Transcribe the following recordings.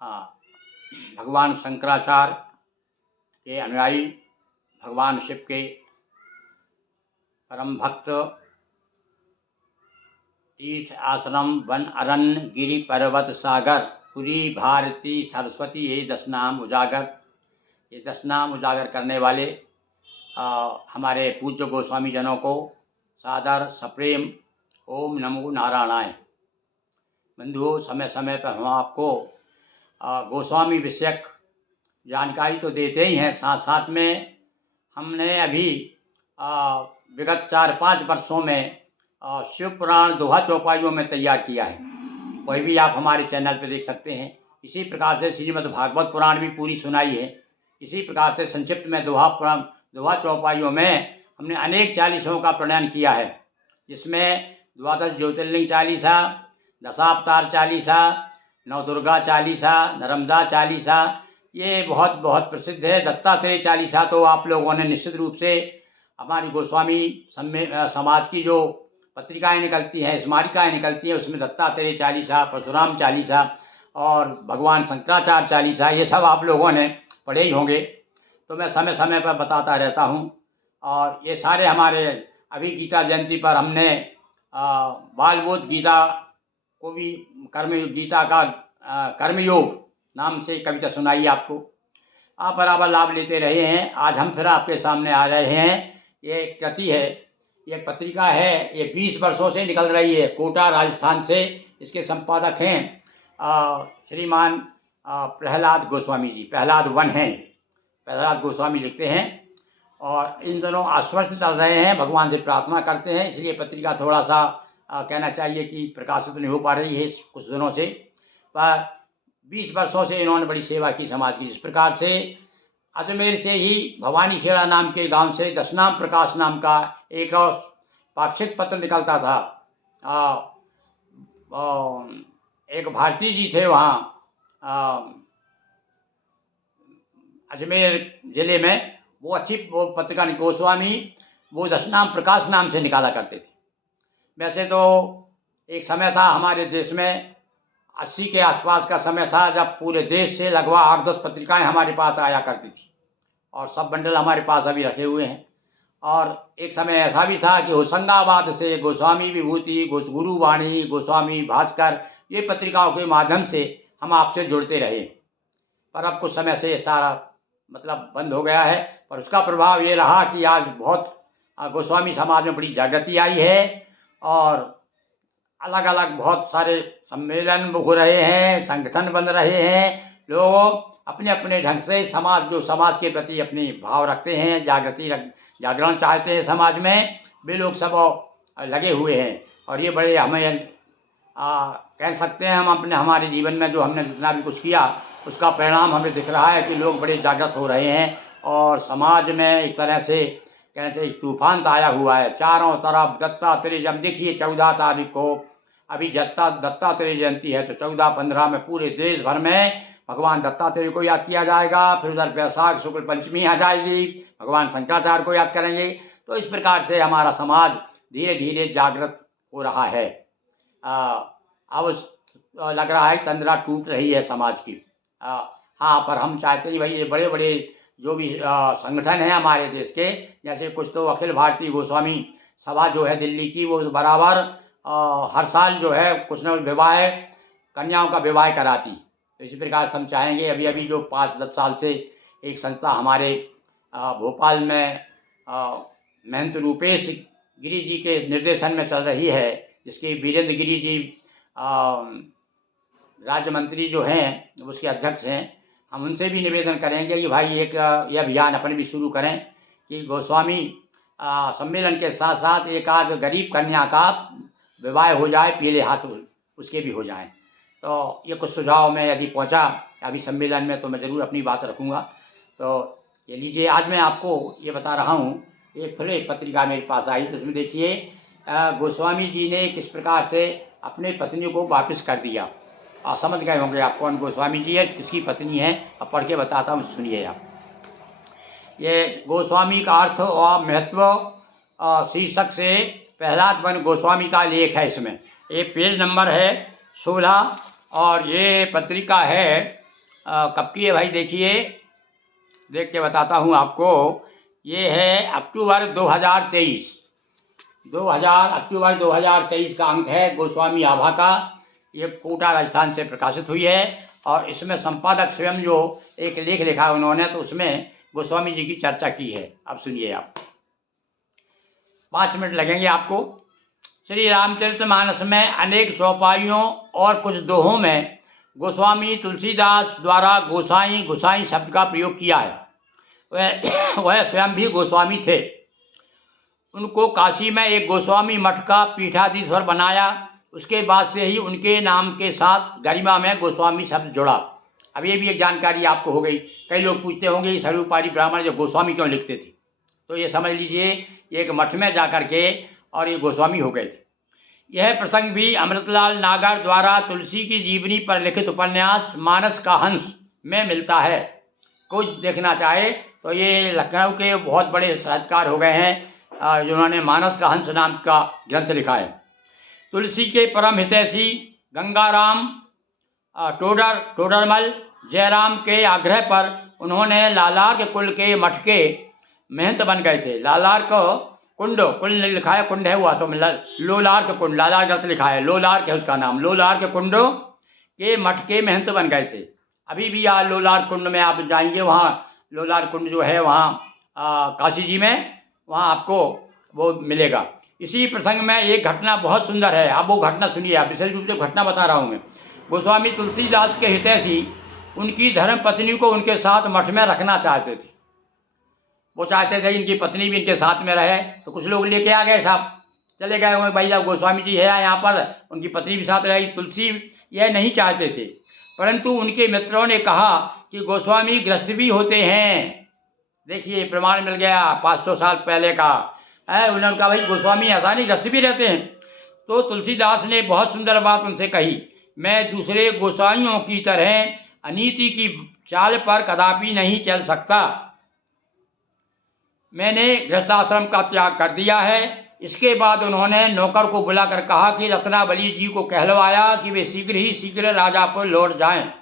भगवान शंकराचार्य के अनुयायी, भगवान शिव के परम भक्त, तीर्थ आश्रम वन अरण्य गिरि पर्वत सागर पुरी भारती सरस्वती ये 10 नाम उजागर, ये 10 नाम उजागर करने वाले हमारे पूज्य गोस्वामी जनों को सादर सप्रेम ओम नमो नारायणाय। बंधुओं, समय समय पर हम आपको गोस्वामी विषयक जानकारी तो देते ही हैं, साथ साथ में हमने अभी विगत 4-5 वर्षों में शिव पुराण दोहा चौपाइयों में तैयार किया है, वही भी आप हमारे चैनल पर देख सकते हैं। इसी प्रकार से श्रीमद् भागवत पुराण भी पूरी सुनाई है। इसी प्रकार से संक्षिप्त में दोहा चौपाइयों में हमने अनेक चालीसों का प्रणयन किया है, जिसमें 12 ज्योतिर्लिंग चालीसा, दशावतार चालीसा, नवदुर्गा चालीसा, नर्मदा चालीसा, ये बहुत बहुत प्रसिद्ध है। दत्तात्रेय चालीसा तो आप लोगों ने निश्चित रूप से हमारी गोस्वामी समाज की जो पत्रिकाएं निकलती हैं, स्मारिकाएं निकलती हैं, उसमें दत्तात्रेय चालीसा, परशुराम चालीसा और भगवान शंकराचार्य चालीसा, ये सब आप लोगों ने पढ़े ही होंगे। तो मैं समय समय पर बताता रहता हूँ। और ये सारे हमारे अभी गीता जयंती पर हमने बालबोध गीता को भी गीता का कर्मयोग नाम से कविता सुनाई आपको, आप बराबर लाभ लेते रहे हैं। आज हम फिर आपके सामने आ रहे हैं। ये कृति है, ये पत्रिका है, ये 20 वर्षों से निकल रही है, कोटा राजस्थान से। इसके संपादक हैं श्रीमान प्रहलाद गोस्वामी जी, प्रहलाद वन हैं, प्रहलाद गोस्वामी लिखते हैं। और इन दिनों आश्वस्त चल रहे हैं, भगवान से प्रार्थना करते हैं, इसलिए पत्रिका थोड़ा सा कहना चाहिए कि प्रकाशित नहीं हो पा रही है कुछ दिनों से। पर 20 वर्षों से इन्होंने बड़ी सेवा की समाज की। इस प्रकार से अजमेर से ही भवानी खेड़ा नाम के गांव से दशनाम प्रकाश नाम का एक और पाक्षिक पत्र निकलता था। एक भारती जी थे वहाँ अजमेर ज़िले में, वो अच्छी वो पत्रिका गोस्वामी वो दशनाम प्रकाश नाम से निकाला करते थे। वैसे तो एक समय था हमारे देश में, 80 के आसपास का समय था, जब पूरे देश से लगभग 8-10 पत्रिकाएं हमारे पास आया करती थी, और सब बंडल हमारे पास अभी रखे हुए हैं। और एक समय ऐसा भी था कि होशंगाबाद से गोस्वामी विभूति, गुरु वाणी, गोस्वामी भास्कर, ये पत्रिकाओं के माध्यम से हम आपसे जुड़ते रहे। पर अब कुछ समय से सारा मतलब बंद हो गया है। पर उसका प्रभाव ये रहा कि आज बहुत गोस्वामी समाज में बड़ी जागृति आई है, और अलग अलग बहुत सारे सम्मेलन हो रहे हैं, संगठन बन रहे हैं। लोग अपने अपने ढंग से समाज के प्रति अपनी भाव रखते हैं, जागरण चाहते हैं समाज में, वे लोग सब लगे हुए हैं। और ये बड़े हमें कह सकते हैं, हम हमारे जीवन में जो हमने जितना भी कुछ किया उसका परिणाम हमें दिख रहा है कि लोग बड़े जागृत हो रहे हैं, और समाज में एक तरह से कहना चाहिए तूफान सा आया हुआ है। चारों तरफ दत्तात्रेय, जब देखिए 14 तारीख को अभी दत्तात्रेय जयंती है, तो 14-15 में पूरे देश भर में भगवान दत्तात्रेय को याद किया जाएगा। फिर उधर वैशाख शुक्ल पंचमी आ जाएगी, भगवान शंकराचार्य को याद करेंगे। तो इस प्रकार से हमारा समाज धीरे धीरे जागृत हो रहा है। अब लग रहा है तंद्रा टूट रही है समाज की। हाँ, पर हम चाहते हैं भाई ये बड़े बड़े जो भी संगठन हैं हमारे देश के, जैसे कुछ तो अखिल भारतीय गोस्वामी सभा जो है दिल्ली की, वो बराबर हर साल जो है कुछ न कुछ विवाह, कन्याओं का विवाह कराती। तो इसी प्रकार से हम चाहेंगे, अभी जो 5-10 साल से एक संस्था हमारे भोपाल में महंत रूपेश गिरी जी के निर्देशन में चल रही है, जिसके वीरेंद्र गिरी जी राज्य मंत्री जो हैं, उसके अध्यक्ष हैं। हम उनसे भी निवेदन करेंगे कि भाई ये अभियान अपने भी शुरू करें कि गोस्वामी सम्मेलन के साथ साथ एक आध गरीब कन्या का विवाह हो जाए, पीले हाथ उसके भी हो जाएं। तो ये कुछ सुझाव में यदि पहुंचा अभी सम्मेलन में, तो मैं ज़रूर अपनी बात रखूंगा। तो ये लीजिए, आज मैं आपको ये बता रहा हूँ, फिर एक पत्रिका मेरे पास आई, तो उसमें देखिए गोस्वामी जी ने किस प्रकार से अपने पत्नी को वापस कर दिया। समझ गए होंगे आप कौन गोस्वामी जी है, किसकी पत्नी है। अब पढ़ के बताता हूँ, सुनिए आप। ये गोस्वामी का अर्थ और महत्व शीर्षक से प्रहलाद वन गोस्वामी का लेख है। इसमें ये पेज नंबर है 16, और ये पत्रिका है कब की है भाई, देखिए देख के बताता हूँ आपको। ये है अक्टूबर 2023, अक्टूबर 2023 का अंक है गोस्वामी आभा का। ये कोटा राजस्थान से प्रकाशित हुई है और इसमें संपादक स्वयं जो एक लेख लिखा उन्होंने, तो उसमें गोस्वामी जी की चर्चा की है। अब सुनिए आप, 5 मिनट लगेंगे आपको। श्री रामचरितमानस में अनेक चौपाइयों और कुछ दोहों में गोस्वामी तुलसीदास द्वारा गोसाई शब्द का प्रयोग किया है। वह स्वयं भी गोस्वामी थे। उनको काशी में एक गोस्वामी मठ का पीठाधीश्वर बनाया। उसके बाद से ही उनके नाम के साथ गरिमा में गोस्वामी शब्द जुड़ा। अब ये भी एक जानकारी आपको हो गई। कई लोग पूछते होंगे ये सर्वोपरि ब्राह्मण जो गोस्वामी क्यों लिखते थे, तो ये समझ लीजिए एक मठ में जा कर के और ये गोस्वामी हो गए थे। यह प्रसंग भी अमृतलाल नागर द्वारा तुलसी की जीवनी पर लिखित उपन्यास मानस का हंस में मिलता है। कोई देखना चाहे तो ये लखनऊ के बहुत बड़े साहित्यकार हो गए हैं जिन्होंने मानस का हंस नाम का ग्रंथ लिखा है। तुलसी के परम हितैषी गंगाराम टोडरमल जयराम के आग्रह पर उन्होंने लालार्क कुल के मठ के महंत बन गए थे। लालार्क कुंड लिखा है, कुंड है वो तो लोलार्क कुंड, लालार्क अर्थ लिखा है, लोलार्क है उसका नाम। लोलार्क कुंड के मठ के महंत बन गए थे। अभी भी यहाँ लोलार्क कुंड में आप जाएंगे, वहाँ लोलार्क कुंड जो है वहाँ काशी जी में, वहाँ आपको वो मिलेगा। इसी प्रसंग में एक घटना बहुत सुंदर है। आप वो घटना सुनिए। आप विशेष रूप से घटना बता रहा हूँ मैं। गोस्वामी तुलसीदास के हितैषी उनकी धर्म पत्नी को उनके साथ मठ में रखना चाहते थे। वो चाहते थे इनकी पत्नी भी इनके साथ में रहे, तो कुछ लोग लेके आ गए साहब, चले गए होंगे भाई, जब गोस्वामी जी है यहाँ पर, उनकी पत्नी भी साथ रही। तुलसी यह नहीं चाहते थे, परंतु उनके मित्रों ने कहा कि गोस्वामी गृहस्थ भी होते हैं। देखिए प्रमाण मिल गया 500 साल पहले का है। उन्होंने कहा भाई गोस्वामी ऐसा नहीं, गृहस्थ भी रहते हैं। तो तुलसीदास ने बहुत सुंदर बात उनसे कही, मैं दूसरे गोसाइयों की तरह अनीति की चाल पर कदापि नहीं चल सकता। मैंने गृहस्थाश्रम का त्याग कर दिया है। इसके बाद उन्होंने नौकर को बुलाकर कहा कि रत्नावली जी को कहलवाया कि वे शीघ्र राजापुर लौट जाएं।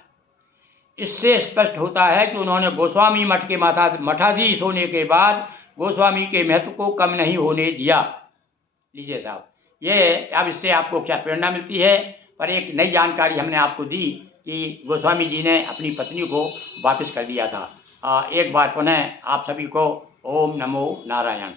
इससे स्पष्ट होता है कि उन्होंने गोस्वामी मठ के मठाधीश होने के बाद गोस्वामी के महत्व को कम नहीं होने दिया। लीजिए साहब, ये अब इससे आपको क्या प्रेरणा मिलती है, पर एक नई जानकारी हमने आपको दी कि गोस्वामी जी ने अपनी पत्नी को वापस कर दिया था। एक बार पुनः आप सभी को ओम नमो नारायण।